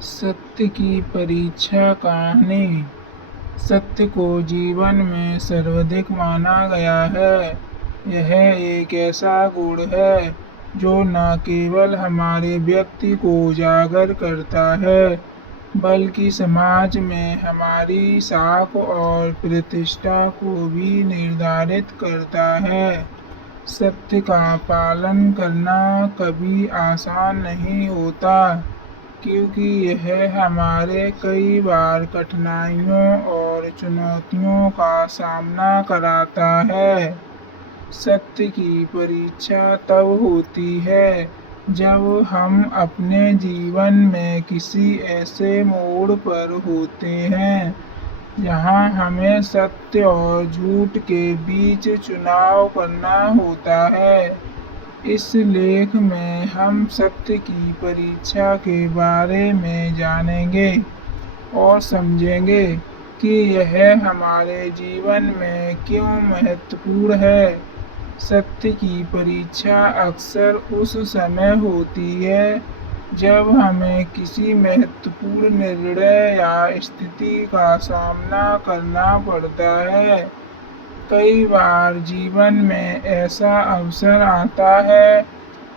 सत्य की परीक्षा कहानी। सत्य को जीवन में सर्वाधिक माना गया है। यह एक ऐसा गुण है जो न केवल हमारे व्यक्ति को उजागर करता है, बल्कि समाज में हमारी साख और प्रतिष्ठा को भी निर्धारित करता है। सत्य का पालन करना कभी आसान नहीं होता, क्योंकि यह हमारे कई बार कठिनाइयों और चुनौतियों का सामना कराता है। सत्य की परीक्षा तब होती है जब हम अपने जीवन में किसी ऐसे मोड़ पर होते हैं जहां हमें सत्य और झूठ के बीच चुनाव करना होता है। इस लेख में हम सत्य की परीक्षा के बारे में जानेंगे और समझेंगे कि यह हमारे जीवन में क्यों महत्वपूर्ण है। सत्य की परीक्षा अक्सर उस समय होती है जब हमें किसी महत्वपूर्ण निर्णय या स्थिति का सामना करना पड़ता है। कई बार जीवन में ऐसा अवसर आता है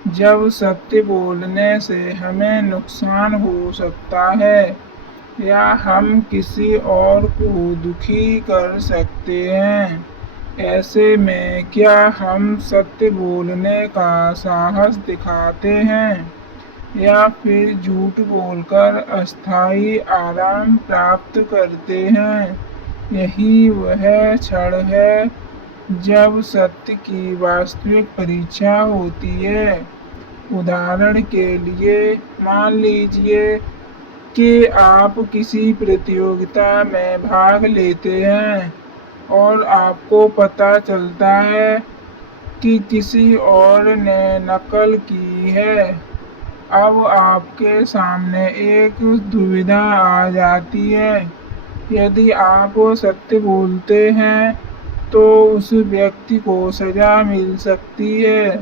जब सत्य बोलने से हमें नुकसान हो सकता है या हम किसी और को दुखी कर सकते हैं। ऐसे में क्या हम सत्य बोलने का साहस दिखाते हैं या फिर झूठ बोलकर अस्थायी आराम प्राप्त करते हैं? यही वह क्षण है जब सत्य की वास्तविक परीक्षा होती है। उदाहरण के लिए मान लीजिए कि आप किसी प्रतियोगिता में भाग लेते हैं और आपको पता चलता है कि किसी और ने नकल की है। अब आपके सामने एक दुविधा आ जाती है। यदि आप सत्य बोलते हैं तो उस व्यक्ति को सजा मिल सकती है,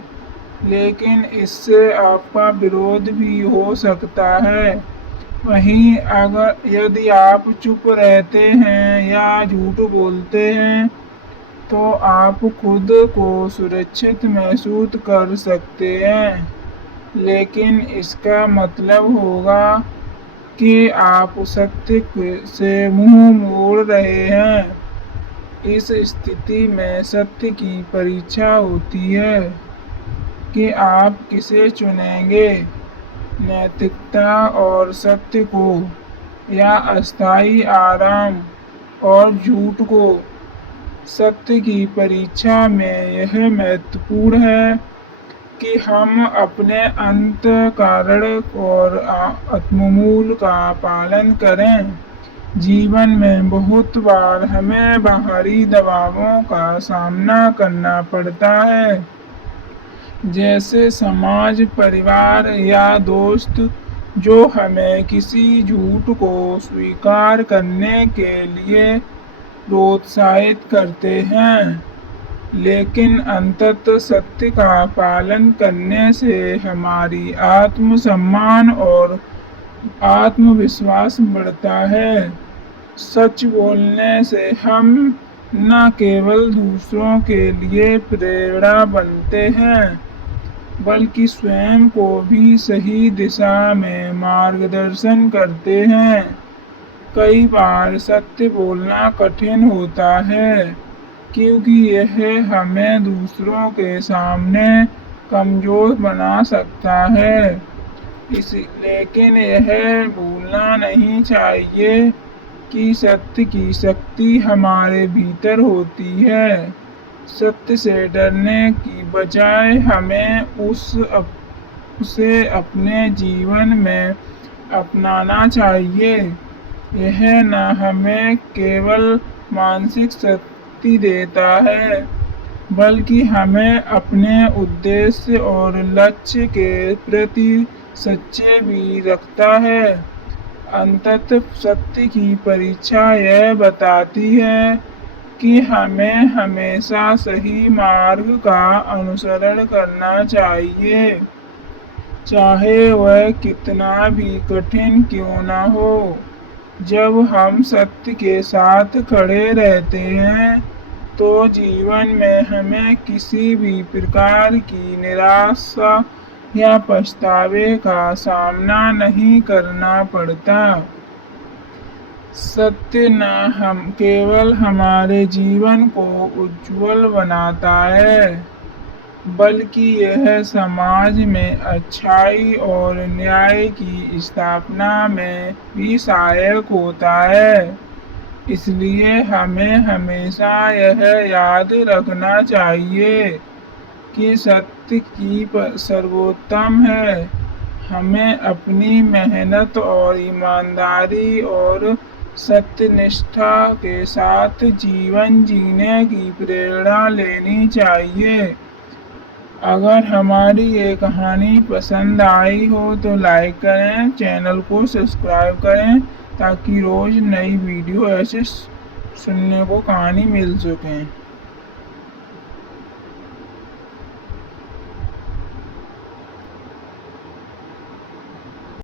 लेकिन इससे आपका विरोध भी हो सकता है। वहीं अगर यदि आप चुप रहते हैं या झूठ बोलते हैं तो आप खुद को सुरक्षित महसूस कर सकते हैं, लेकिन इसका मतलब होगा कि आप सत्य से मुंह मोड़ रहे हैं। इस स्थिति में सत्य की परीक्षा होती है कि आप किसे चुनेंगे, नैतिकता और सत्य को या अस्थायी आराम और झूठ को। सत्य की परीक्षा में यह महत्वपूर्ण है कि हम अपने अंतःकरण और आत्ममूल्य का पालन करें। जीवन में बहुत बार हमें बाहरी दबावों का सामना करना पड़ता है, जैसे समाज, परिवार या दोस्त, जो हमें किसी झूठ को स्वीकार करने के लिए प्रोत्साहित करते हैं। लेकिन अंततः सत्य का पालन करने से हमारी आत्मसम्मान और आत्मविश्वास बढ़ता है। सच बोलने से हम न केवल दूसरों के लिए प्रेरणा बनते हैं, बल्कि स्वयं को भी सही दिशा में मार्गदर्शन करते हैं। कई बार सत्य बोलना कठिन होता है, क्योंकि यह हमें दूसरों के सामने कमजोर बना सकता है। लेकिन यह भूलना नहीं चाहिए कि सत्य की शक्ति हमारे भीतर होती है। सत्य से डरने की बजाय हमें उसे अपने जीवन में अपनाना चाहिए। यह न हमें केवल मानसिक शक्ति देता है, बल्कि हमें अपने उद्देश्य और लक्ष्य के प्रति सच्चे भी रखता है। अंततः सत्य की परीक्षा यह बताती है कि हमें हमेशा सही मार्ग का अनुसरण करना चाहिए। चाहे वह कितना भी कठिन क्यों न हो। जब हम सत्य के साथ खड़े रहते हैं तो जीवन में हमें किसी भी प्रकार की निराशा या पछतावे का सामना नहीं करना पड़ता। सत्य न हम केवल हमारे जीवन को उज्जवल बनाता है, बल्कि यह समाज में अच्छाई और न्याय की स्थापना में भी सहायक होता है। इसलिए हमें हमेशा यह याद रखना चाहिए कि सत्य की सर्वोत्तम है। हमें अपनी मेहनत और ईमानदारी और सत्यनिष्ठा के साथ जीवन जीने की प्रेरणा लेनी चाहिए। अगर हमारी ये कहानी पसंद आई हो तो लाइक करें, चैनल को सब्सक्राइब करें ताकि रोज नई वीडियो ऐसे सुनने को कहानी मिल सके।